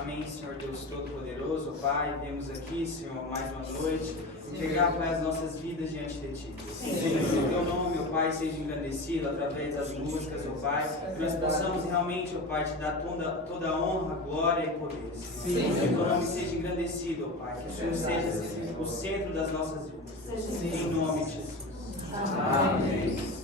Amém, Senhor Deus Todo-Poderoso, Pai, viemos aqui, Senhor, mais uma noite, entregar, Pai, as nossas vidas diante de Ti. Senhor, que o Teu nome, ó Pai, seja engrandecido através das músicas, ó Pai, que nós possamos realmente, ó Pai, Te dar toda a honra, glória e poder. Senhor, que o Teu nome seja engrandecido, ó Pai, que o Senhor seja o centro das nossas vidas. Em nome de Jesus. Amém.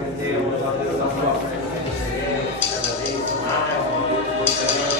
Rendemos, ó Deus, a tua presença, cada vez mais, ó Deus, gostaria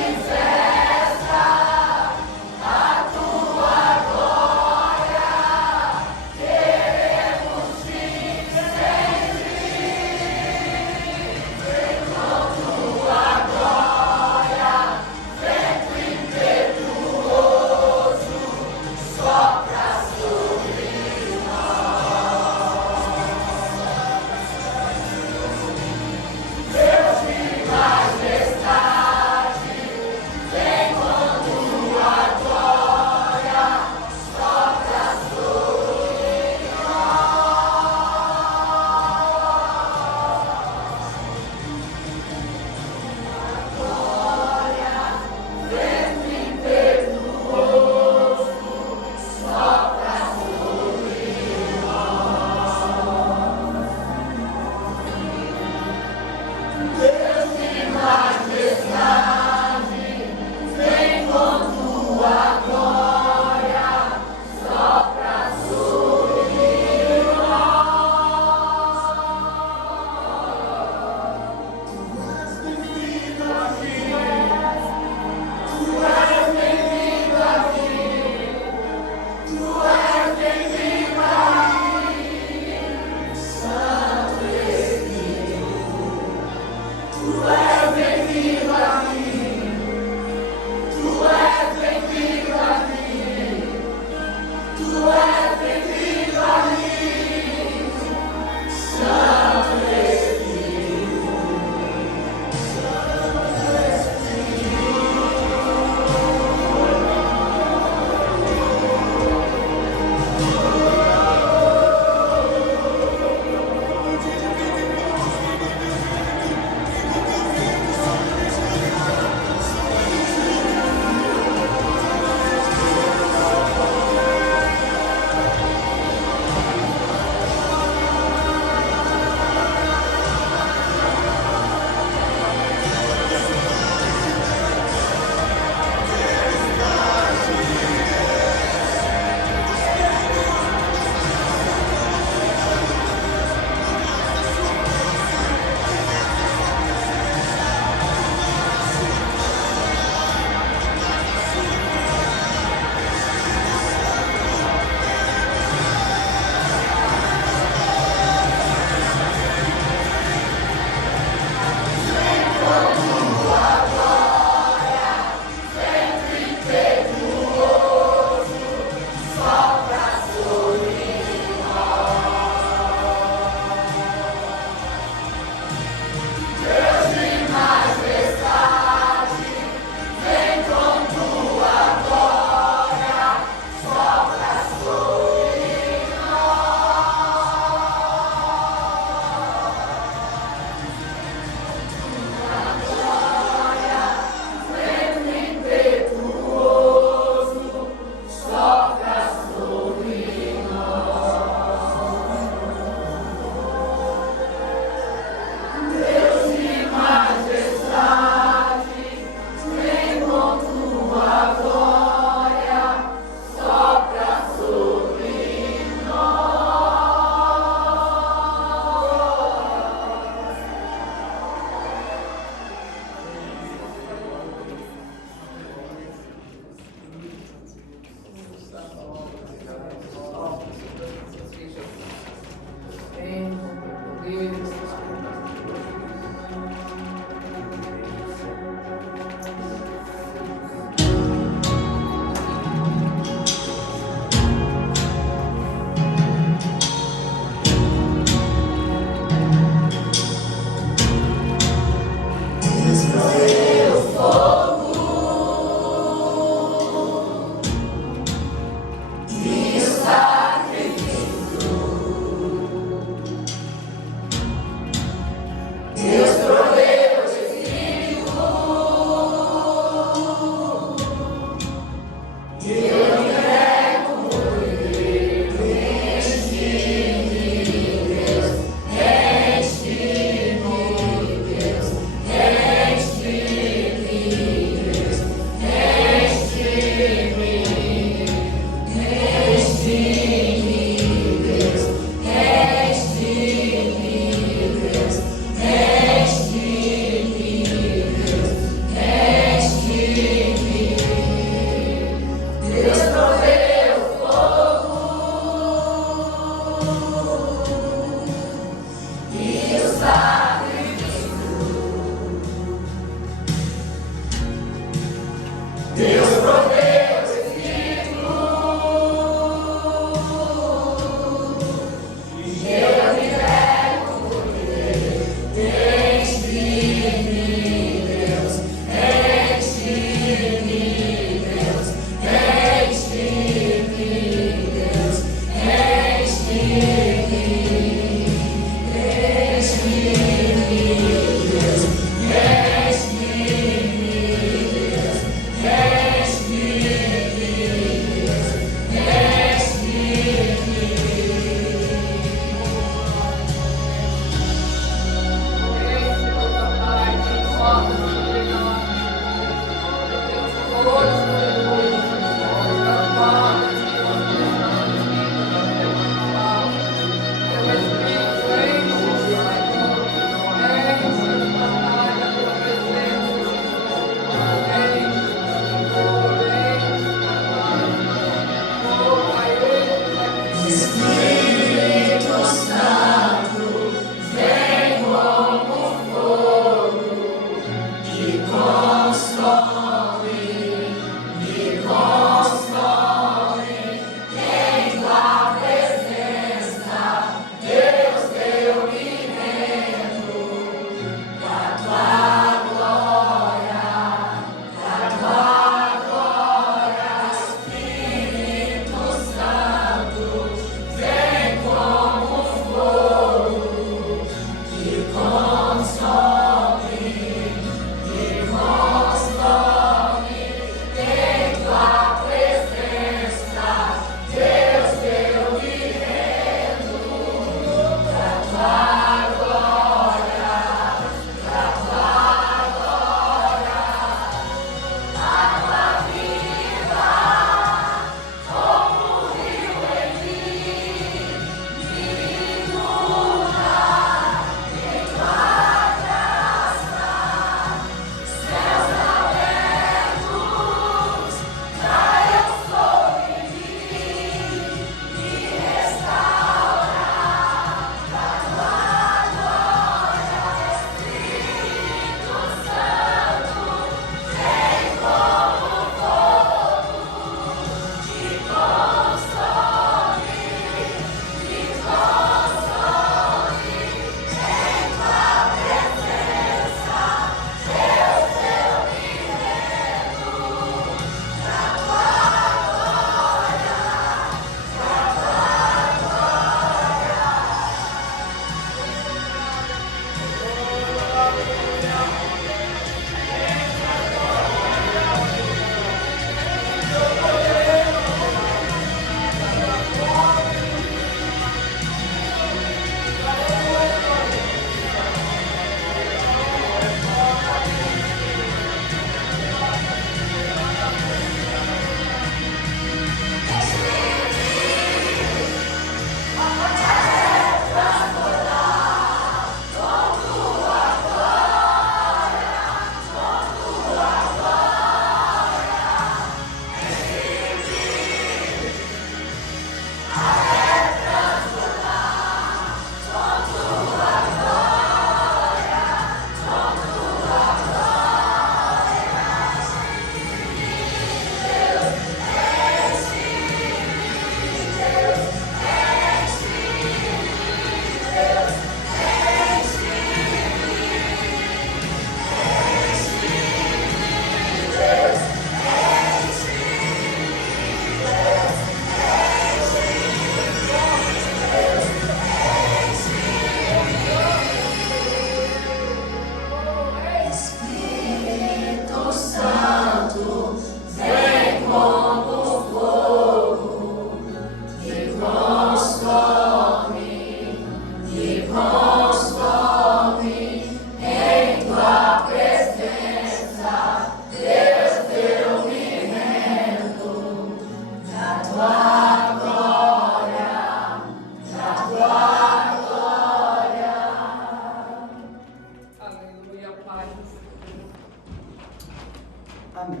Amém.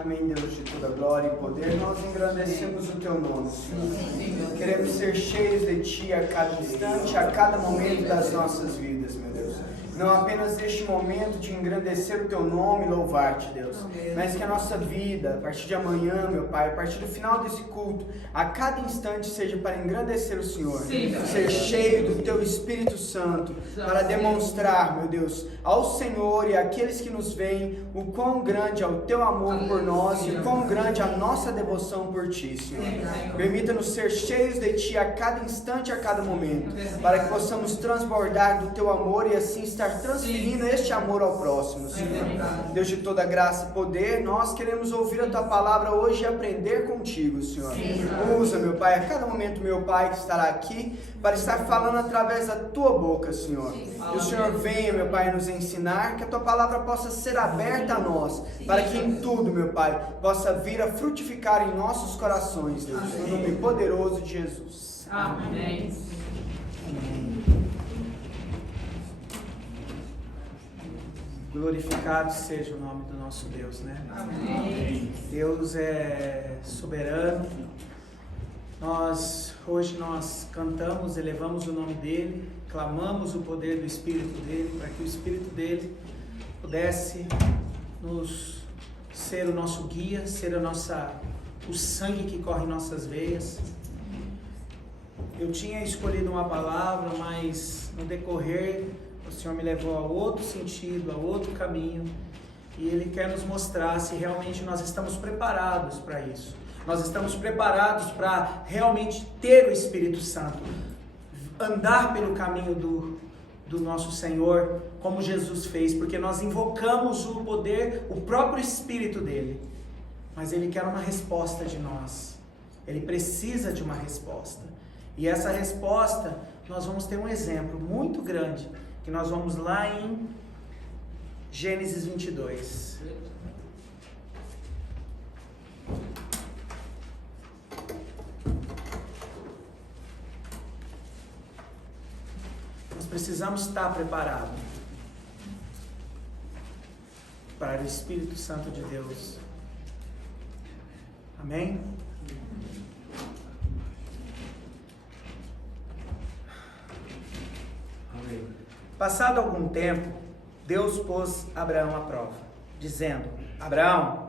Amém, Deus de toda glória e poder. Nós engrandecemos o Teu nome, Senhor. Queremos ser cheios de Ti a cada instante, a cada momento das nossas vidas, meu Deus. Não apenas neste momento de engrandecer o Teu nome e louvar-te, Deus, mas que a nossa vida, a partir de amanhã, meu Pai, a partir do final desse culto, a cada instante seja para engrandecer o Senhor, ser cheio do Teu Espírito Santo, para demonstrar, meu Deus, ao Senhor e àqueles que nos veem, o quão grande é o Teu amor por nós e o quão grande é a nossa devoção por Ti, Senhor. Permita-nos ser cheios de Ti a cada instante, a cada momento, para que possamos transbordar do Teu amor e assim estar transferindo este amor ao próximo, Senhor. Deus de toda graça e poder, nós queremos ouvir a Tua palavra hoje e aprender contigo, Senhor. Usa, meu Pai, a cada momento, meu Pai, que estará aqui, para estar falando através da Tua boca, Senhor. E o Senhor venha, meu Pai, nos ensinar, que a Tua palavra possa ser aberta a nós, para que em tudo, meu Pai, possa vir a frutificar em nossos corações, Deus, no nome poderoso de Jesus. Amém. Glorificado seja o nome do nosso Deus, né? Amém. Deus é soberano. Hoje nós cantamos, elevamos o nome dEle, clamamos o poder do Espírito dEle, para que o Espírito dEle pudesse ser o nosso guia, ser o sangue que corre em nossas veias. Eu tinha escolhido uma palavra, mas no decorrer o Senhor me levou a outro sentido, a outro caminho, e Ele quer nos mostrar se realmente nós estamos preparados para isso. Nós estamos preparados para realmente ter o Espírito Santo, andar pelo caminho do nosso Senhor, como Jesus fez, porque nós invocamos o poder, o próprio Espírito dele, mas Ele quer uma resposta de nós. Ele precisa de uma resposta, e essa resposta, nós vamos ter um exemplo muito grande, que nós vamos lá em Gênesis 22. Nós precisamos estar preparados para o Espírito Santo de Deus. Amém? Passado algum tempo, Deus pôs Abraão à prova, dizendo: Abraão,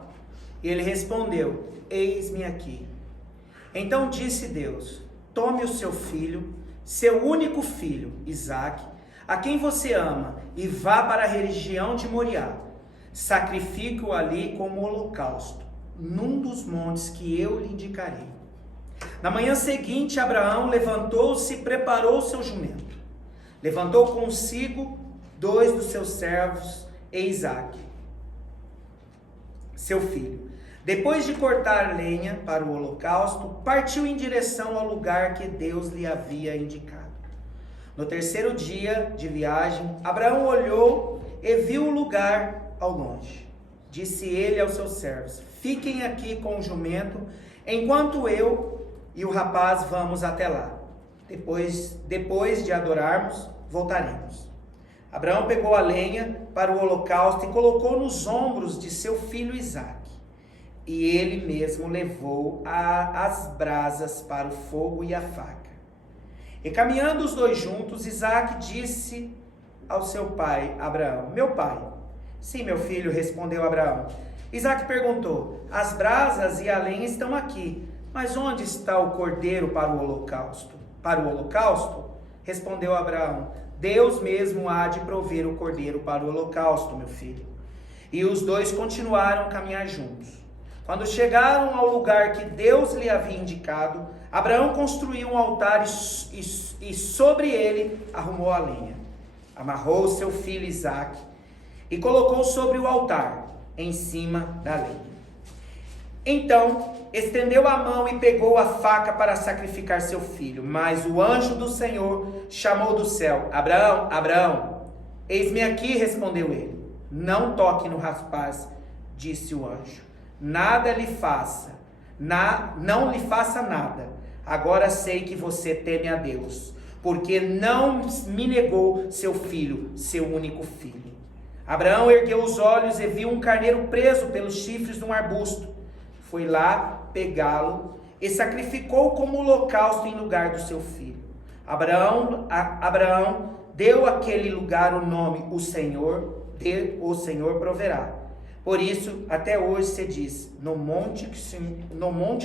e ele respondeu: eis-me aqui. Então disse Deus: tome o seu filho, seu único filho, Isaque, a quem você ama, e vá para a região de Moriá. Sacrifique-o ali como holocausto, num dos montes que eu lhe indicarei. Na manhã seguinte, Abraão levantou-se e preparou o seu jumento. Levantou consigo 2 dos seus servos e Isaque, seu filho. Depois de cortar lenha para o holocausto, partiu em direção ao lugar que Deus lhe havia indicado. No terceiro dia de viagem, Abraão olhou e viu o lugar ao longe. Disse ele aos seus servos: fiquem aqui com o jumento, enquanto eu e o rapaz vamos até lá. Depois de adorarmos, voltaremos. Abraão pegou a lenha para o holocausto e colocou nos ombros de seu filho Isaque. E ele mesmo levou as brasas para o fogo e a faca. E caminhando os dois juntos, Isaque disse ao seu pai Abraão: meu pai. Sim, meu filho, respondeu Abraão. Isaque perguntou: as brasas e a lenha estão aqui, mas onde está o cordeiro para o holocausto? Para o holocausto? Respondeu Abraão: Deus mesmo há de prover o cordeiro para o holocausto, meu filho. E os dois continuaram a caminhar juntos. Quando chegaram ao lugar que Deus lhe havia indicado, Abraão construiu um altar e sobre ele arrumou a lenha. Amarrou seu filho Isaque e colocou sobre o altar, em cima da lenha. Então estendeu a mão e pegou a faca para sacrificar seu filho. Mas o anjo do Senhor chamou do céu: Abraão, Abraão. Eis-me aqui, respondeu ele. Não toque no rapaz, disse o anjo. Nada lhe faça, não lhe faça nada. Agora sei que você teme a Deus, porque não me negou seu filho, seu único filho. Abraão ergueu os olhos e viu um carneiro preso pelos chifres de um arbusto. Foi lá pegá-lo e sacrificou como holocausto em lugar do seu filho. Abraão deu àquele lugar o nome o Senhor proverá. Por isso, até hoje se diz, no monte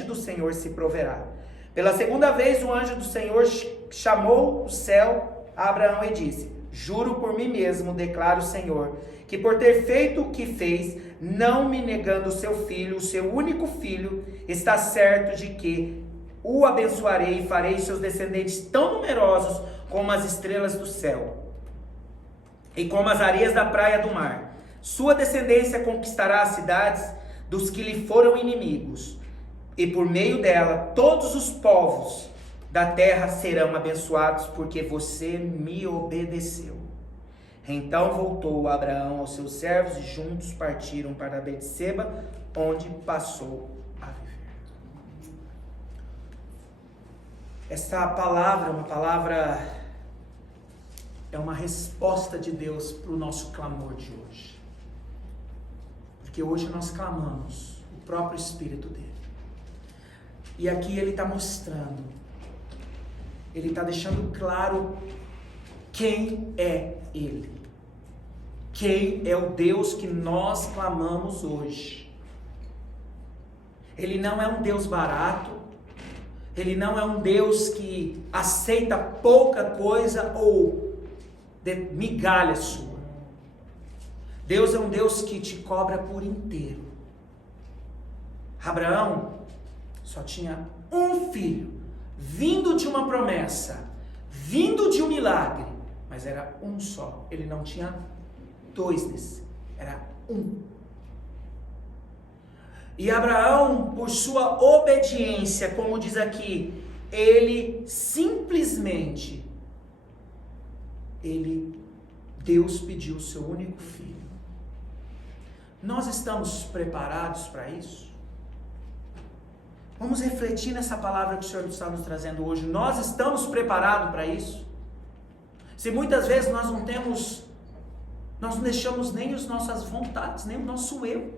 do Senhor se proverá. Pela segunda vez o anjo do Senhor chamou o céu a Abraão e disse, juro por mim mesmo, declara o Senhor, que por ter feito o que fez, não me negando o seu filho, o seu único filho, está certo de que o abençoarei e farei seus descendentes tão numerosos como as estrelas do céu e como as areias da praia do mar. Sua descendência conquistará as cidades dos que lhe foram inimigos, e por meio dela todos os povos da terra serão abençoados, porque você me obedeceu. Então voltou Abraão aos seus servos e juntos partiram para Betseba, onde passou a viver. Esta palavra é uma resposta de Deus para o nosso clamor de hoje. Porque hoje nós clamamos o próprio Espírito dele. E aqui ele está mostrando, ele está deixando claro quem é ele. Quem é o Deus que nós clamamos hoje. Ele não é um Deus barato, ele não é um Deus que aceita pouca coisa ou de migalha sua. Deus é um Deus que te cobra por inteiro. Abraão só tinha um filho, vindo de uma promessa, vindo de um milagre, mas era um só. Ele não tinha dois desse, era um. E Abraão, por sua obediência, como diz aqui, ele simplesmente, Deus pediu o seu único filho. Nós estamos preparados para isso? Vamos refletir nessa palavra que o Senhor está nos trazendo hoje. Nós estamos preparados para isso? Se muitas vezes nós não deixamos nem as nossas vontades, nem o nosso eu.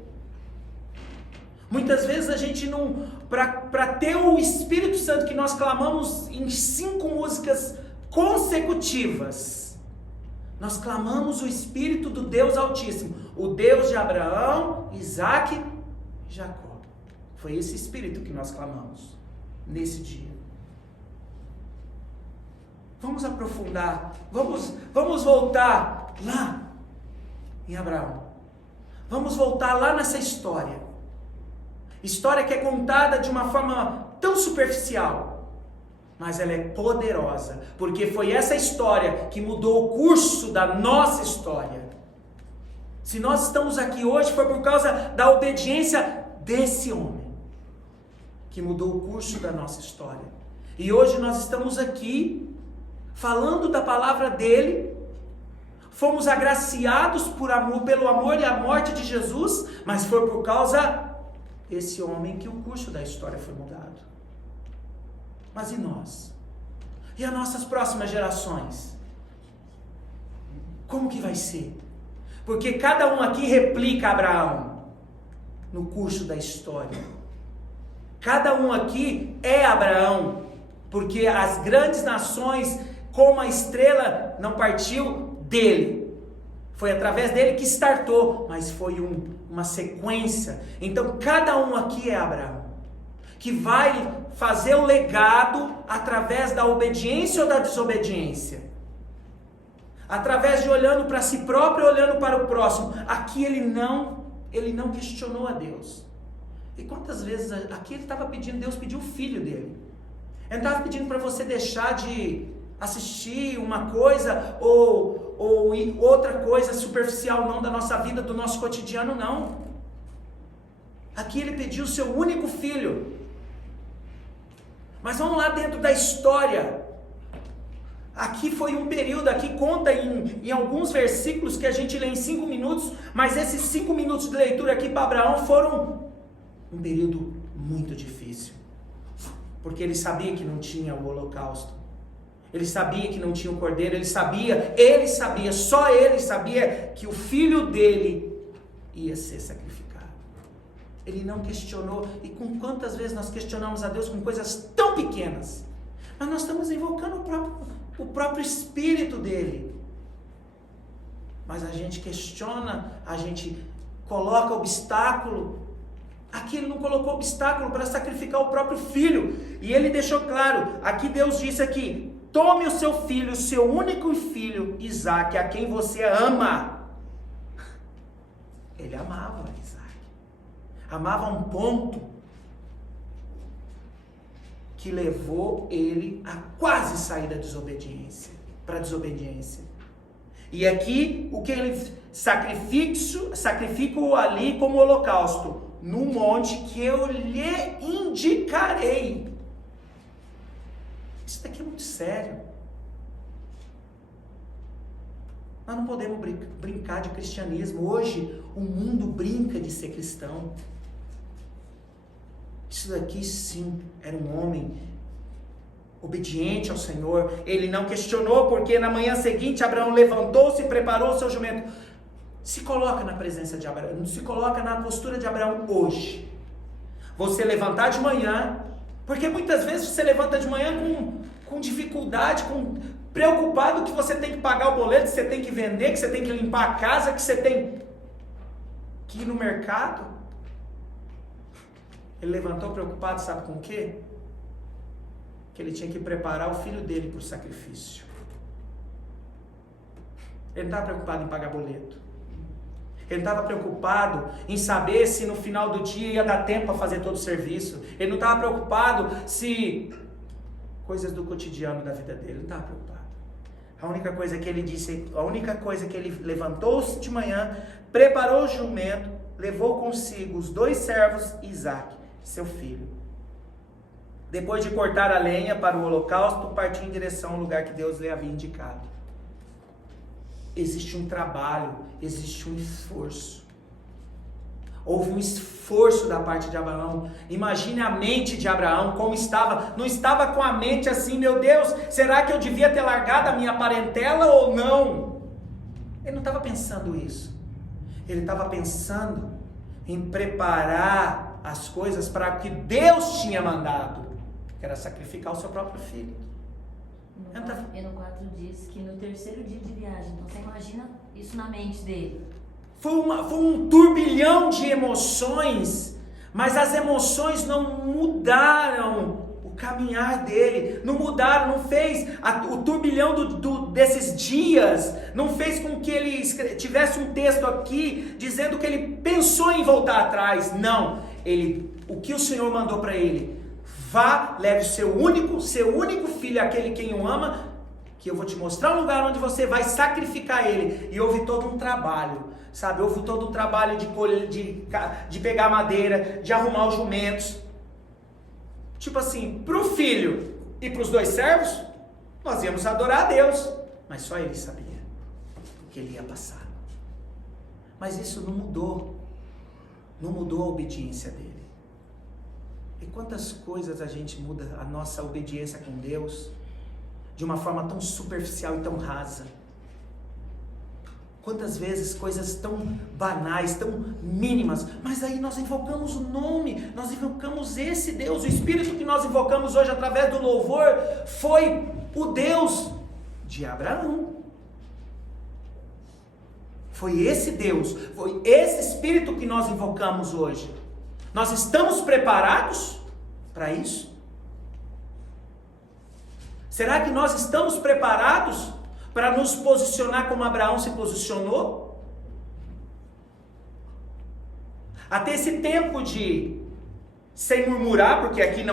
Muitas vezes a gente não, para ter o Espírito Santo que nós clamamos em 5 músicas consecutivas, nós clamamos o Espírito do Deus Altíssimo, o Deus de Abraão, Isaac e Jacó. Foi esse Espírito que nós clamamos nesse dia. Vamos aprofundar, vamos voltar lá em Abraão. Vamos voltar lá nessa história. História que é contada de uma forma tão superficial, mas ela é poderosa, porque foi essa história que mudou o curso da nossa história. Se nós estamos aqui hoje, foi por causa da obediência desse homem, que mudou o curso da nossa história. E hoje nós estamos aqui, falando da palavra dele, fomos agraciados pelo amor e a morte de Jesus, mas foi por causa desse homem que o curso da história foi mudado. Mas e nós? E as nossas próximas gerações? Como que vai ser? Porque cada um aqui replica Abraão no curso da história. Cada um aqui é Abraão, porque as grandes nações, como a estrela, não partiu dele. Foi através dele que startou, mas foi uma sequência. Então cada um aqui é Abraão, que vai fazer o legado através da obediência ou da desobediência. Através de olhando para si próprio e olhando para o próximo. Aqui ele não questionou a Deus. E quantas vezes aqui ele estava pedindo, Deus pediu o filho dele. Ele não estava pedindo para você deixar de assistir uma coisa ou outra coisa superficial, não, da nossa vida, do nosso cotidiano, não. Aqui ele pediu o seu único filho. Mas vamos lá dentro da história. Aqui foi um período, aqui conta em alguns versículos que a gente lê em 5 minutos, mas esses 5 minutos de leitura aqui para Abraão foram um período muito difícil, porque ele sabia que não tinha o holocausto, Ele sabia que não tinha o cordeiro, ele sabia, só ele sabia que o filho dele ia ser sacrificado. Ele não questionou. E com quantas vezes nós questionamos a Deus com coisas tão pequenas? Mas nós estamos invocando o próprio Espírito dele. Mas a gente questiona, a gente coloca obstáculo. Aqui ele não colocou obstáculo para sacrificar o próprio filho. E ele deixou claro, aqui Deus disse aqui, tome o seu filho, o seu único filho, Isaque, a quem você ama. Ele amava Isaque. Amava a um ponto que levou ele a quase sair da desobediência, para a desobediência. E aqui, o que ele sacrifico ali como holocausto, no monte que eu lhe indicarei. Isso daqui é muito sério. Nós não podemos brincar de cristianismo. Hoje, o mundo brinca de ser cristão. Isso daqui, sim, era um homem obediente ao Senhor. Ele não questionou, porque na manhã seguinte, Abraão levantou-se e preparou o seu jumento. Se coloca na presença de Abraão, se coloca na postura de Abraão hoje. Você levantar de manhã, porque muitas vezes você levanta de manhã com dificuldade, preocupado que você tem que pagar o boleto, que você tem que vender, que você tem que limpar a casa, que você tem que ir no mercado. Ele levantou preocupado, sabe com o quê? Que ele tinha que preparar o filho dele para o sacrifício. Ele não estava preocupado em pagar boleto. Ele não estava preocupado em saber se no final do dia ia dar tempo para fazer todo o serviço. Ele não estava preocupado se... coisas do cotidiano da vida dele. Ele não estava preocupado. A única coisa que ele disse, a única coisa que ele levantou-se de manhã, preparou o jumento, levou consigo os 2 servos e Isaque, seu filho. Depois de cortar a lenha para o holocausto, partiu em direção ao lugar que Deus lhe havia indicado. Existe um trabalho, existe um esforço. Houve um esforço da parte de Abraão. Imagine a mente de Abraão como estava. Não estava com a mente assim, meu Deus, será que eu devia ter largado a minha parentela ou não? Ele não estava pensando isso. Ele estava pensando em preparar as coisas para o que Deus tinha mandado, que era sacrificar o seu próprio filho. E no 4 diz que no 3º dia de viagem, então você imagina isso na mente dele. Foi um turbilhão de emoções, mas as emoções não mudaram o caminhar dele, não mudaram, não fez o turbilhão desses dias, não fez com que ele tivesse um texto aqui dizendo que ele pensou em voltar atrás. Não, o que o Senhor mandou para ele: vá, leve o seu único filho, aquele quem o ama, que eu vou te mostrar um lugar onde você vai sacrificar ele. E houve todo um trabalho, sabe? Houve todo um trabalho de pegar madeira, de arrumar os jumentos. Tipo assim, para o filho e para os 2 servos, nós íamos adorar a Deus. Mas só ele sabia o que ele ia passar. Mas isso não mudou. Não mudou a obediência dele. E quantas coisas a gente muda a nossa obediência com Deus de uma forma tão superficial e tão rasa. Quantas vezes coisas tão banais, tão mínimas, mas aí nós invocamos o nome, nós invocamos esse Deus. O Espírito que nós invocamos hoje através do louvor foi o Deus de Abraão. Foi esse Deus, foi esse Espírito que nós invocamos hoje. Nós estamos preparados para isso? Será que nós estamos preparados para nos posicionar como Abraão se posicionou? Até esse tempo de sem murmurar, porque aqui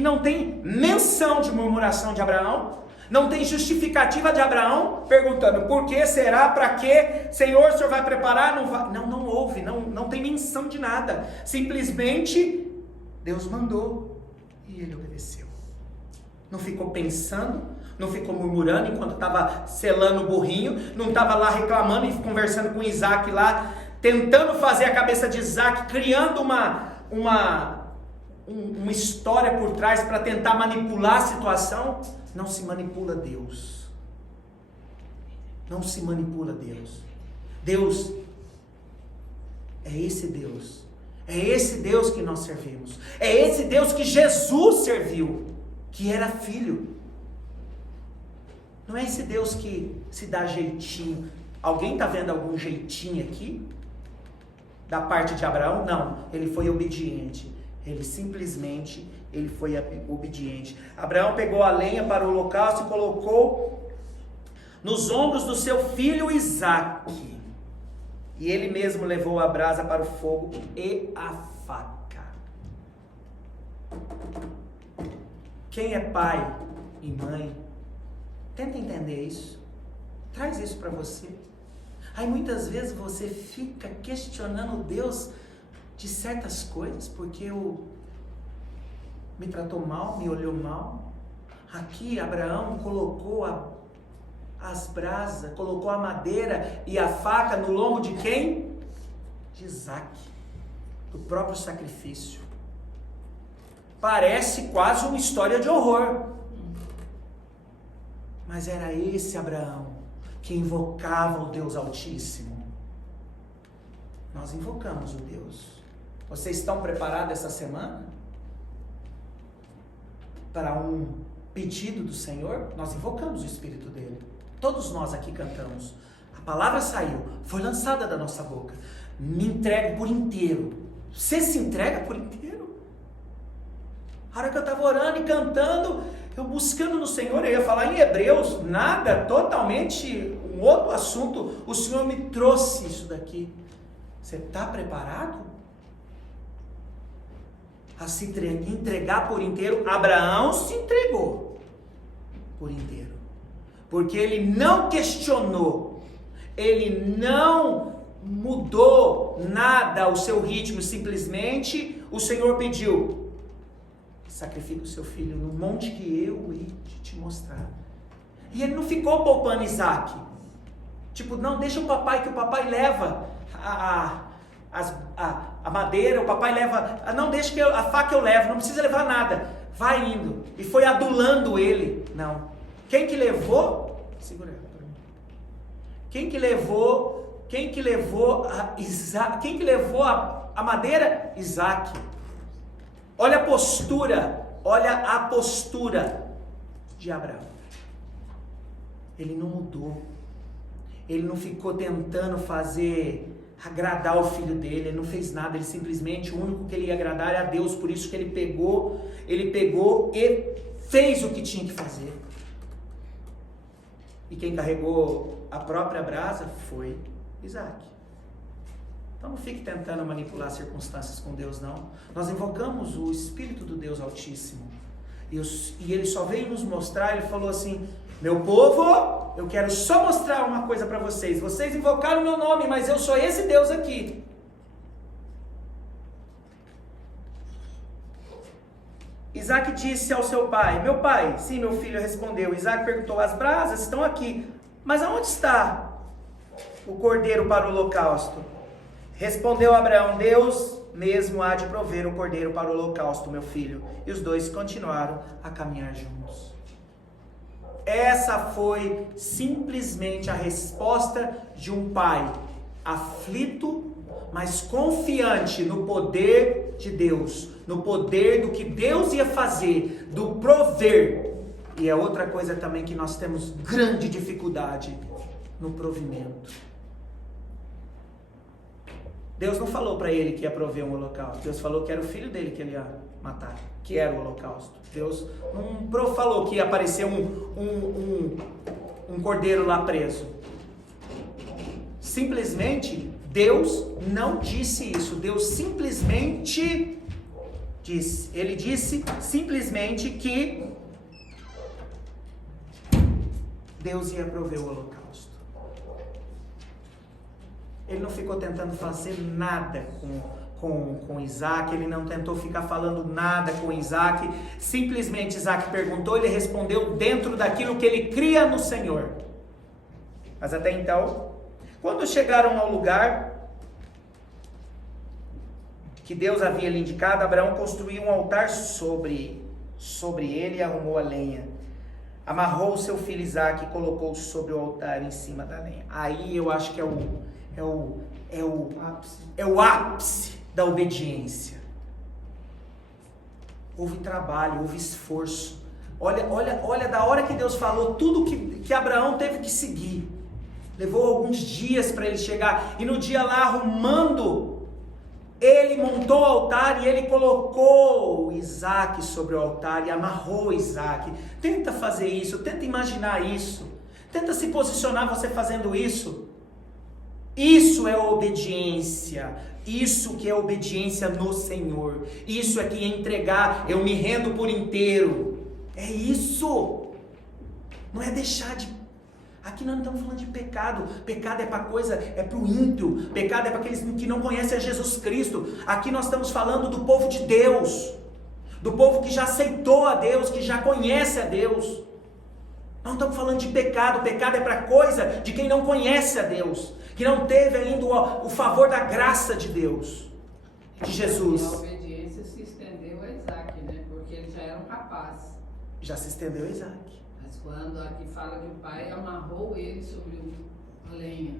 não tem menção de murmuração de Abraão, não tem justificativa de Abraão perguntando por que será, para que, Senhor, o Senhor vai preparar? Não houve, não tem menção de nada. Simplesmente Deus mandou e ele obedeceu. Não ficou pensando, não ficou murmurando enquanto estava selando o burrinho, não estava lá reclamando e conversando com Isaque lá, tentando fazer a cabeça de Isaque, criando uma história por trás para tentar manipular a situação. não se manipula Deus. Não se manipula Deus. Deus é esse Deus. É esse Deus que nós servimos. É esse Deus que Jesus serviu, que era filho. Não é esse Deus que se dá jeitinho. Alguém está vendo algum jeitinho aqui? Da parte de Abraão? Não, ele foi obediente. Ele foi obediente. Abraão pegou a lenha para o holocausto e colocou nos ombros do seu filho Isaque. E ele mesmo levou a brasa para o fogo e a faca. Quem é pai e mãe, tenta entender isso. Traz isso para você. Aí muitas vezes você fica questionando Deus de certas coisas, porque me tratou mal, me olhou mal. Aqui Abraão colocou as brasas, colocou a madeira e a faca no lombo de quem? De Isaque, do próprio sacrifício. Parece quase uma história de horror. Mas era esse Abraão que invocava o Deus Altíssimo. Nós invocamos o Deus. Vocês estão preparados essa semana para um pedido do Senhor? Nós invocamos o Espírito dele. Todos nós aqui cantamos. A palavra saiu, foi lançada da nossa boca. Me entrego por inteiro. Você se entrega por inteiro? A hora que eu estava orando e cantando, eu buscando no Senhor, eu ia falar em Hebreus, nada, totalmente um outro assunto. O Senhor me trouxe isso daqui. Você está preparado a se entregar por inteiro? Abraão se entregou por inteiro. Porque ele não questionou, ele não mudou nada o seu ritmo, simplesmente o Senhor pediu: sacrifica o seu filho no monte que eu hei de te mostrar. E ele não ficou poupando Isaque. Tipo, não, deixa o papai, que o papai leva a madeira, o papai leva, não, deixa que a faca eu levo, não precisa levar nada, vai indo. E foi adulando ele. Não. Quem que levou? Segura para mim. Quem que levou a madeira? Isaque. Olha a postura de Abraão. Ele não mudou. Ele não ficou tentando agradar o filho dele, ele não fez nada, ele simplesmente, o único que ele ia agradar era a Deus, por isso que ele pegou e fez o que tinha que fazer. E quem carregou a própria brasa foi Isaque. Então não fique tentando manipular circunstâncias com Deus, não. Nós invocamos o Espírito do Deus Altíssimo. E ele só veio nos mostrar, ele falou assim: meu povo, eu quero só mostrar uma coisa para vocês. Vocês invocaram o meu nome, mas eu sou esse Deus aqui. Isaque disse ao seu pai: meu pai. Sim, meu filho, respondeu. Isaque perguntou: as brasas estão aqui, mas aonde está o cordeiro para o holocausto? Respondeu Abraão: Deus mesmo há de prover o cordeiro para o holocausto, meu filho. E os dois continuaram a caminhar juntos. Essa foi simplesmente a resposta de um pai aflito, mas confiante no poder de Deus, no poder do que Deus ia fazer, do prover. E é outra coisa também que nós temos grande dificuldade no provimento. Deus não falou para ele que ia prover um holocausto. Deus falou que era o filho dele que ele ia matar, que era o holocausto. Deus não falou que ia aparecer um cordeiro lá preso. Simplesmente, Deus não disse isso. Deus simplesmente disse. Ele disse simplesmente que Deus ia prover o holocausto. Ele não ficou tentando fazer nada com Isaque, ele não tentou ficar falando nada com Isaque. Simplesmente Isaque perguntou, ele respondeu dentro daquilo que ele cria no Senhor. Mas até então, quando chegaram ao lugar que Deus havia lhe indicado, Abraão construiu um altar sobre ele e arrumou a lenha. amarrou o seu filho Isaque e colocou sobre o altar em cima da lenha. Aí eu acho que é o ápice da obediência. Houve trabalho, houve esforço. Olha, da hora que Deus falou, tudo que Abraão teve que seguir. Levou alguns dias para ele chegar. E no dia lá, arrumando, ele montou o altar e ele colocou Isaque sobre o altar e amarrou Isaque. Tenta fazer isso, tenta imaginar isso. Tenta se posicionar você fazendo isso. Isso é obediência. Isso que é obediência no Senhor. Isso é que é entregar, eu me rendo por inteiro. É isso. Não é deixar de... Aqui nós não estamos falando de pecado. Pecado é para coisa, é para o ímpio. Pecado é para aqueles que não conhecem a Jesus Cristo. Aqui nós estamos falando do povo de Deus. Do povo que já aceitou a Deus, que já conhece a Deus. Não estamos falando de pecado. Pecado é para coisa de quem não conhece a Deus. Que não teve ainda o favor da graça de Deus. De Jesus. E a obediência se estendeu a Isaque, né? Porque ele já era um rapaz. Já se estendeu a Isaque. Mas quando aqui fala que o pai amarrou ele sobre a lenha.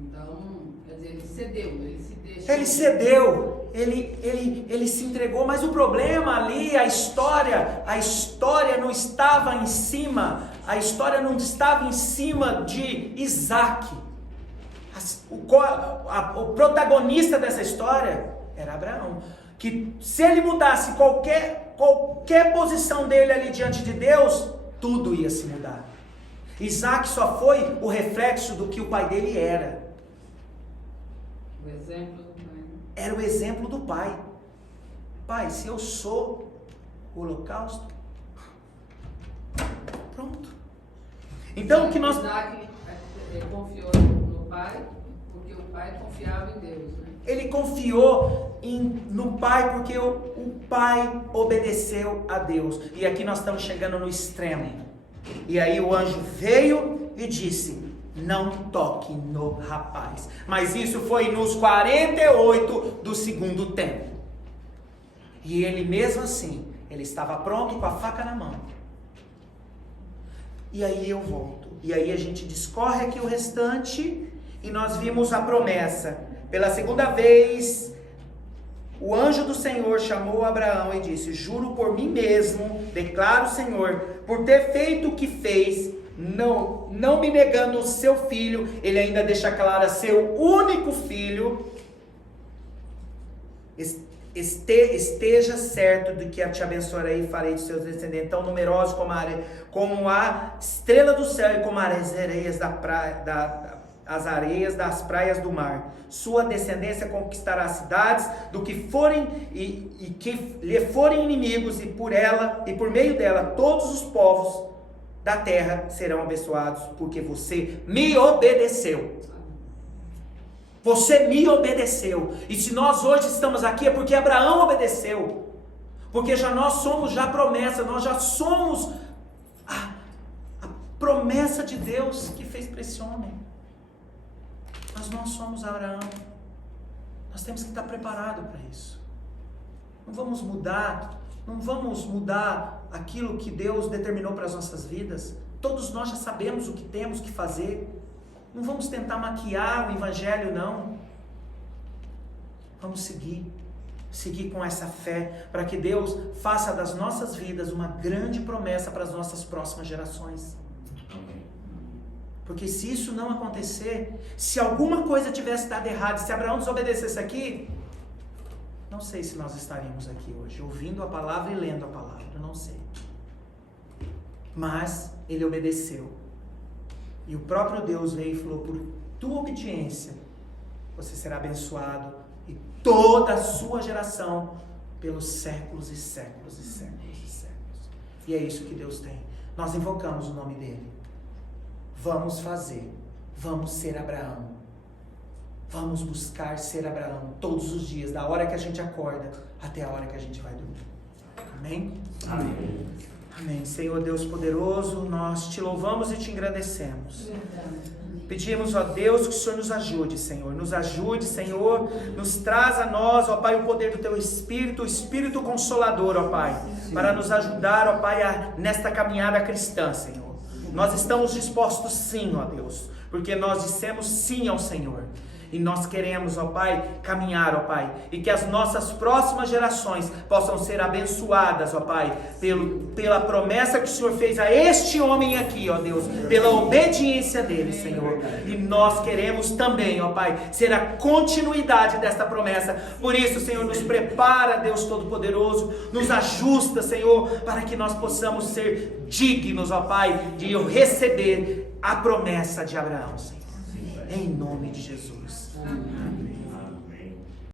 Então, quer dizer, ele cedeu, ele se deixou. Ele cedeu, ele se entregou, mas o problema ali, a história não estava em cima, de Isaque. O protagonista dessa história era Abraão. Que se ele mudasse qualquer posição dele ali diante de Deus, tudo ia se mudar. Isaque só foi o reflexo do que o pai dele era. O exemplo do pai. Era o exemplo do pai. Pai, se eu sou o holocausto, pronto. Então o que nós... Isaque confiou no pai, porque o pai confiava em Deus, né? Ele confiou no pai porque o pai obedeceu a Deus. E aqui nós estamos chegando no extremo. E aí o anjo veio e disse: não toque no rapaz. Mas isso foi nos 48 do segundo tempo. E ele mesmo assim, ele estava pronto com a faca na mão. E aí eu volto. E aí a gente discorre aqui o restante. E nós vimos a promessa. Pela segunda vez, o anjo do Senhor chamou Abraão e disse: juro por mim mesmo, declara o Senhor, por ter feito o que fez, não me negando o seu filho, ele ainda deixa claro, seu único filho, esteja certo de que te abençoarei e farei de seus descendentes tão numerosos como a estrela do céu e como as areias das praias do mar. Sua descendência conquistará cidades do que forem e que lhe forem inimigos, e por meio dela todos os povos da terra serão abençoados, porque você me obedeceu. Você me obedeceu. E se nós hoje estamos aqui é porque Abraão obedeceu. Porque nós somos promessa, nós já somos a promessa de Deus que fez para esse homem. Mas nós somos Abraão. Nós temos que estar preparados para isso. Não vamos mudar aquilo que Deus determinou para as nossas vidas. Todos nós já sabemos o que temos que fazer. Não vamos tentar maquiar o evangelho, não. Vamos seguir com essa fé, para que Deus faça das nossas vidas uma grande promessa para as nossas próximas gerações. Porque se isso não acontecer, se alguma coisa tivesse dado errado, se Abraão desobedecesse aqui, não sei se nós estaríamos aqui hoje, ouvindo a palavra e lendo a palavra, não sei. Mas ele obedeceu. E o próprio Deus veio e falou: por tua obediência, você será abençoado, e toda a sua geração, pelos séculos e séculos e séculos e séculos. E é isso que Deus tem. Nós invocamos o nome dele. Vamos fazer, vamos ser Abraão, vamos buscar ser Abraão todos os dias, da hora que a gente acorda até a hora que a gente vai dormir. Amém? Amém. Amém. Senhor Deus poderoso, nós te louvamos e te engrandecemos. Verdade. Pedimos, ó Deus, que o Senhor nos ajude, Senhor. Nos ajude, Senhor. Nos traz a nós, ó Pai, o poder do Teu Espírito, o Espírito Consolador, ó Pai, para nos ajudar, ó Pai, nesta caminhada cristã, Senhor. Nós estamos dispostos sim, ó Deus, porque nós dissemos sim ao Senhor. E nós queremos, ó Pai, caminhar, ó Pai, e que as nossas próximas gerações possam ser abençoadas, ó Pai, pela promessa que o Senhor fez a este homem aqui, ó Deus, pela obediência dele, Senhor. E nós queremos também, ó Pai, ser a continuidade desta promessa. Por isso, Senhor, nos prepara, Deus Todo-Poderoso, nos ajusta, Senhor, para que nós possamos ser dignos, ó Pai, de receber a promessa de Abraão, Senhor. Em nome de Jesus. Amém.